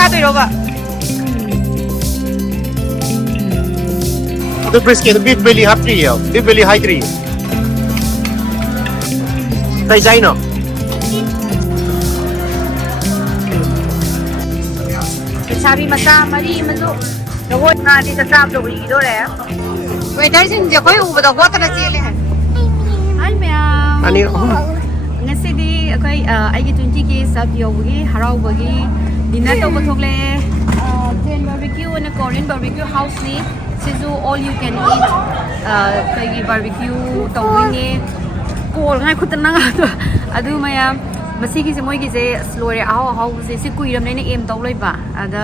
चादोइरोबा The brisket, the beef belly hot tree, beef belly high tree. Tay chay no. Sabi masa mari madu. Dawot na di sa trap do wi do re. Weather sin je koi uba do hot na chele hai. Hi ma'am. Ani Ngasi di koi ai gi 20k sab yogi harau bagi dinner to bothokle Gen BBQ and a Korean barbecue house ni. Sizu all you can eat koi barbecue tawinge kol ngai khutna nga adu maya masigi se moi gi se slore aw se kuiram nei aim taw loi ba ada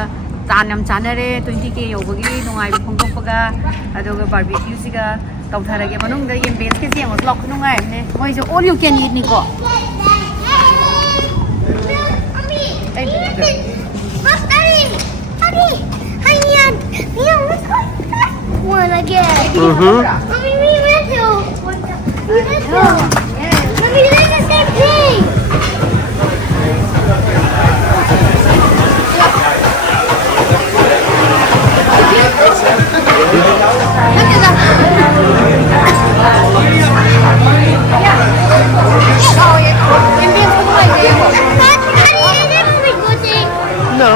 tanam chanare 20k yobagi nungai phongtokpaga aduga barbecue siga tawtharage manung da ambience ke siam lock nungai ne moi je all you can eat ni ko One again. Mommy, we went to. We went to. Mommy, they did the same thing. no.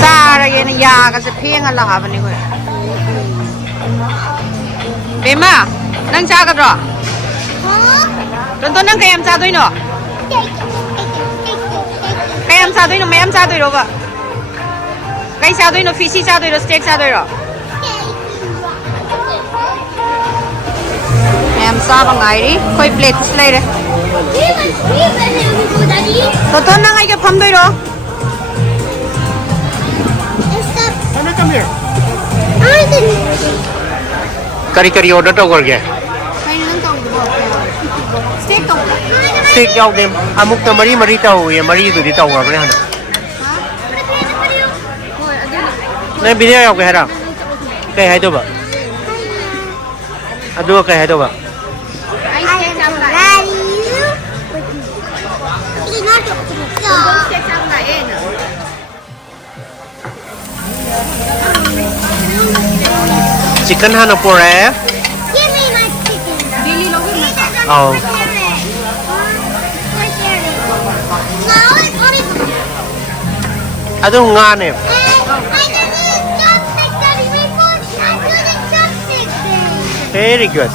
Sara yen ya ka se pheng ala ha bani ko Bema nang cha ka dro Ton nang kayam cha doi no Kayam cha doi no mayam cha doi ro ba Kai cha doi no fishy cha doi ro steak cha doi ro Mayam sa ba ngai ri koi plate slai re Ton nang ai ka pham doi ro Come here. I didn't. Kari order to korge. Steak to Steak yaw dem. Amuk ta mari taw ye mari du di taw wa bane hana. Ne bine yaw ke hara. Kai hai to ba. Adu kai hai to ba. Chicken hana pore. Give me my chicken. Really low Oh. No, it's only. Adu nga ne. I can use chopsticks, Daddy. My phone. I'm using chopsticks. Very good.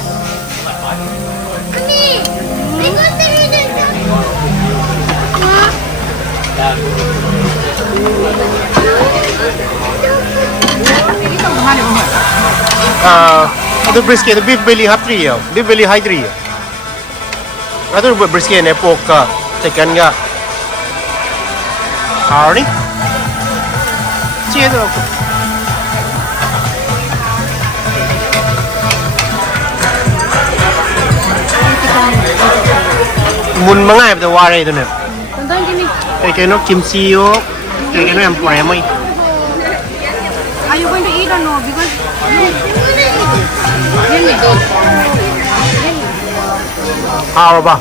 Mommy, because they're using The brisket, the beef belly hot tree, beef belly high tree. Adu brisket ne pork ka chicken ga. Howdy. Cheers. Mun mangai ba wa re tu ne. Tonton kimi Cái nó kimchi yo. Cái nó em pore mai. Are you going to eat or no? Because How ba?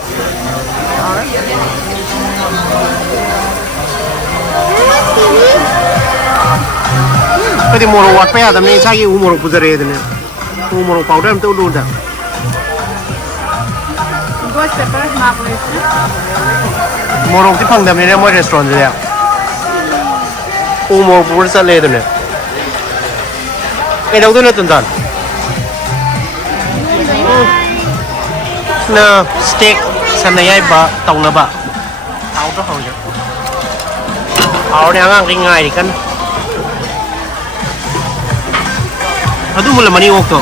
Cái moro wat pa ya da ne sa ki umoro puzare de ne. Umoro powder am to lu da. ghost pepper marmalade. Moro ti phang da ne mo restaurant de ya. Umoro pur sa le de ne. Cái đâu tôi nói tuần tuần. Na steak sanayay ba tong na ba? Tao đó không chứ? Áo này ngang cái ngày thì cân. Aduh mulai mani waktu.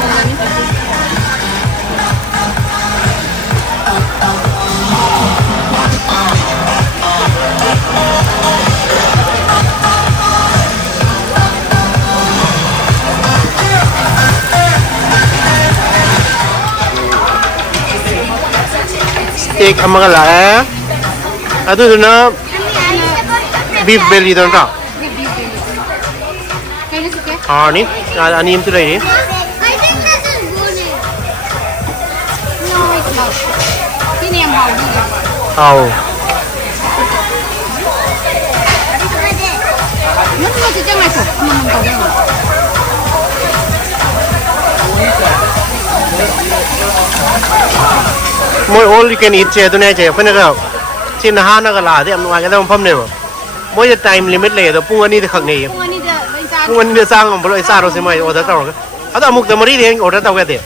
Steak ang mga lae. Aduh tu na beef belly tu na. Ah ni, ani im tu lagi ni. I think เอา Nó có cái chân này sụp, mà mình cầu chân rồi. มวย all you can eat เจตัวนี้เจเพื่อนก็ชินอาหารนักล่าที่อำนวยกันต้องพัมเนี่ยบ่มวยจะ time limit เลยแต่ปุ่งอันนี้ที่ขังนี่ Mua đi giờ, bây giờ. ปุ่งอันนี้จะสร้างบริษัทเราใช่ไหมออเดอร์ต่อกันเอาแต่มุกแต่มารีเองออเดอร์ต่อกันเดี๋ยว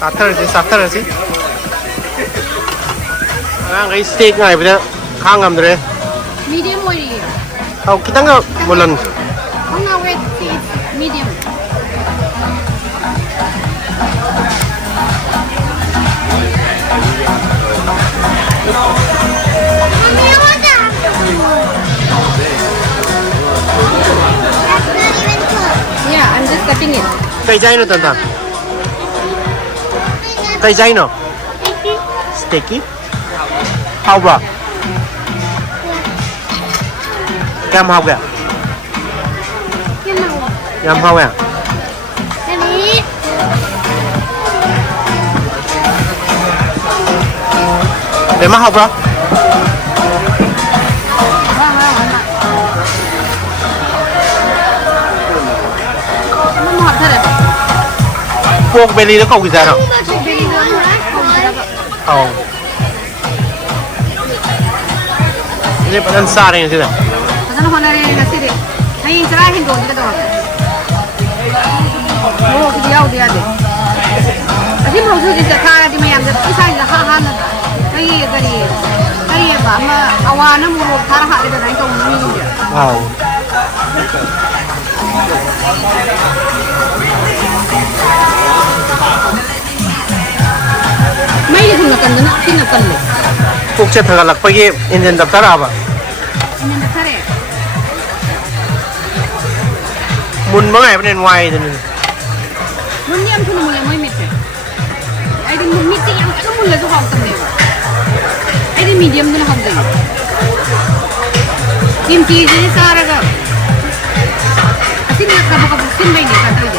สักเท่าไหร่สิงานไอ้สเต็กไงไปเนี่ยข้างกันเลย Medium mua đi. เอาคิดตั้งก็บนลัน Không nào wait, medium. Mommy, I want that. That's not even cooked. Yeah, I'm just cutting it. ไก่ใจเนาะตันตาไก่ใจเนาะสเต็กกี้เอาบ่แกมเอาแก Come on. ยำเอาแก Mommy. เดี๋ยวมาเอาปะ Nó ngọt thật đấy. พวกเบลลี่แล้วก็กินได้เนาะ Baby, don't hurt. เอานี่เป็นอันซาเองสิเนี่ย Nó hoàn lại là gì đấy? Hay ra hình đồ gì đó. Ô, cái dao đi à đấy. Cái màu thứ gì sẽ khai thì mày làm được cái sai là ha ha. Cái bảo mà awa nó mua thà hạ để đánh công như vậy. เอา Mấy cái thằng là cần nó tin là cần đấy. พวกเชฟทางหลักไปกี่อินเดียนดับตาราบะ Nên là thế này. มุนเมื่อไงเป็นไวตัวนึง Muốn nhâm thôi mà mới mệt rồi. Ai đi muốn mít thì ăn cái muốn là cái hộp tầm này. Ai đi medium thì nó không gì. Kim chi gì sao ra cơ. Xin là cái bọc xin bay này cả thôi.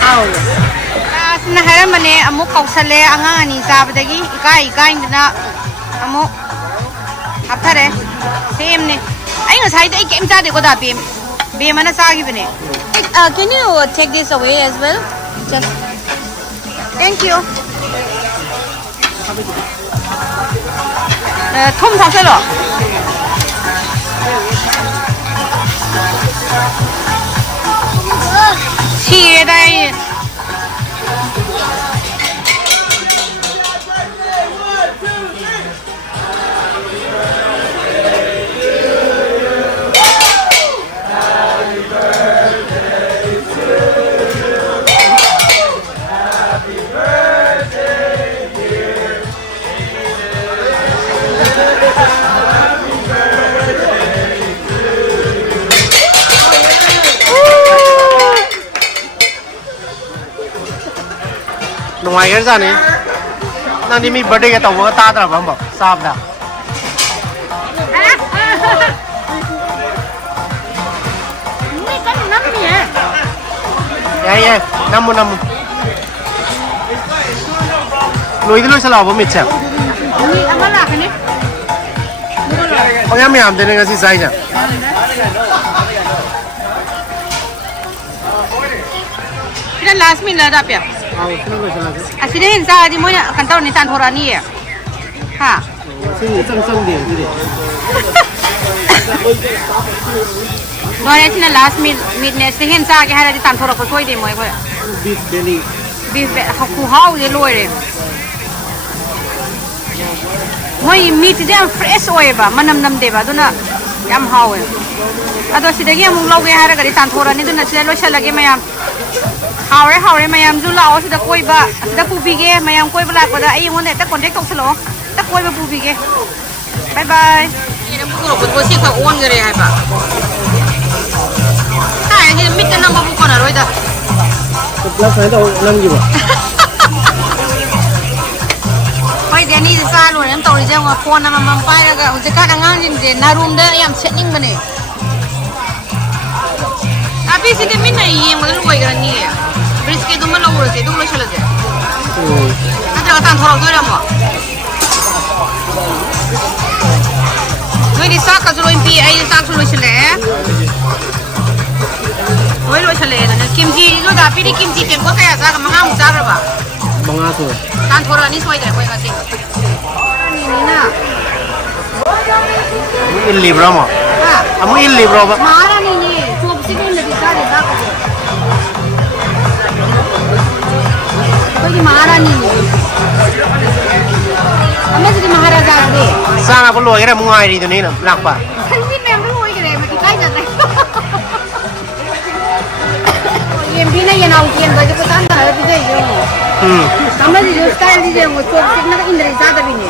Ao. Xin hai mình nè, amuk cầu sale ang ang ni sa badagi ikai na amuk. Hấp thà đấy. Xem nè. Anh ở sai đấy kem cha để có đạp bìm. Bìm mana sa cái này. Can you take this away as well? Just. Thank you. Thom thang rồi. Chị đây. Ngoài cái ra này, năng đi mi birthday cái tàu vừa ta ra bấm bảo sao vậy? Mấy cái năm nhỉ? Dạ, năm mươi. Nuôi cái lối sao bấm mít xem? Nuôi ăn cái lạc này. Ông em làm thế này cái gì sai nhỉ? Cái last minute là đạp à? À, xin đến ra thì mới khăn tao này tan thora ni à? Hả? Xin sâng điểm gì điểm. Nói đây là last minute này xin đến ra cái hai là tan thora có thôi đi mọi người. Beef belly. Beef học khu hao gì luôn rồi. Mọi meat thì fresh oil ba, mà nam để ba, đó là yam hao ấy. À, đó xin đến cái mùng lâu cái hai là cái tan thora ni đó là xin lôi xe lại cái mày am. Hao đấy mày am du lao xin đã quay ba, xin đã phụ bì cái mày am quay ba lại qua đây, ai muốn để ta contact tao xin lo, ta quay ba phụ bì cái. Bye bye. Ini buku lo, buku sih kau uang gede hai pak. Ah, ini meat kan nama buku na, roida. Last night tao năm gì vậy? Bây giờ đi xa luôn, em tàu đi ra ngoài con mà mang phai ra cả, chỉ các anh ngang trên na room đấy, em setting bên này. Tapi sih dia mina iya, malu luar kerana ni. Brisket tu malu luar sih, tu malu salah je. natra tanthok doi ramo noi di sak ka loi pi ai sak loi chale loi chale na kimchi lo da pi di kimchi pen ko kaya sa ka manga mu sa ra ba mga to tanthok ni soi de koi ka si ni na il libro mo amu il libro ba mara ni ni chop si bin di sa de sa ka koi mara ni ni ame si maharaja de sang apa loi kira mungai di tu ni nak pa kan ni mem loi kire ma ki kai ja de yem bi na ye na ukien ba je ko tan da di de yo ame si jo style di de ngo chop si na indre sa da bi ni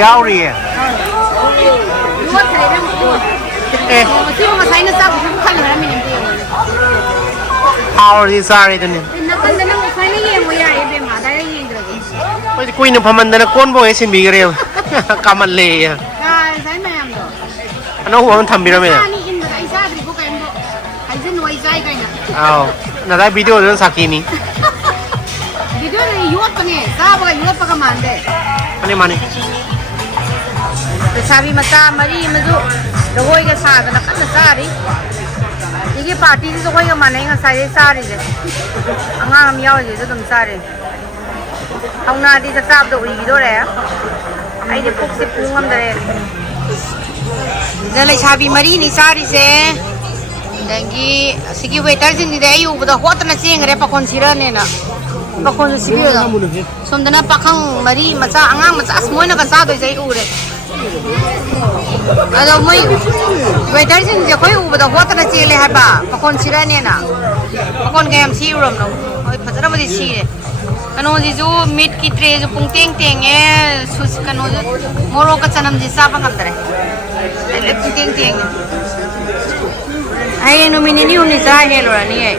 yao ri luat kare na ko eh si ma sai na sa ko kan na mi ni de ao di sari tu ni na kan na mo sai ni ye mo ya ye be ma da ye indra ge oi kui na paman da na kon bo e sin bi gare kamalle ya ka sai ma yam do ano huwa man tham bi ra me ni indra ai sa dri ko kai mo ai je noi sai kai na ao na da video don sakini video ni yuat pa ne sa ba yuat pa ka man de ani mani sabi mata mari maju dogoi ga sa na kan sa ri 이게 파티지 저거가 만나가 사이에 사리제 앙앙 미야오지 좀 사리 하우나디 잡도 우이기도래 아이데 폭시 뿡함들에 이제 샤비 마리니 사리제 댕기 시기 웨터진데 아유보다 호트나 찡그래 파콘 시라네나 파콘 시기가 somdana pakhang mari macha angang macha asmoina ka sa doi jai ure ado moi weather jin je khoi ubada hotna chele ha ba pakon sirane na pakon game si rom no oi phajara bodi si re kano ji ju meat ki tray ju pung teng teng e sus kano ju moro ka chanam ji sa bang andre ele pung teng teng ai no mini ni uni sa he lo ra ni ai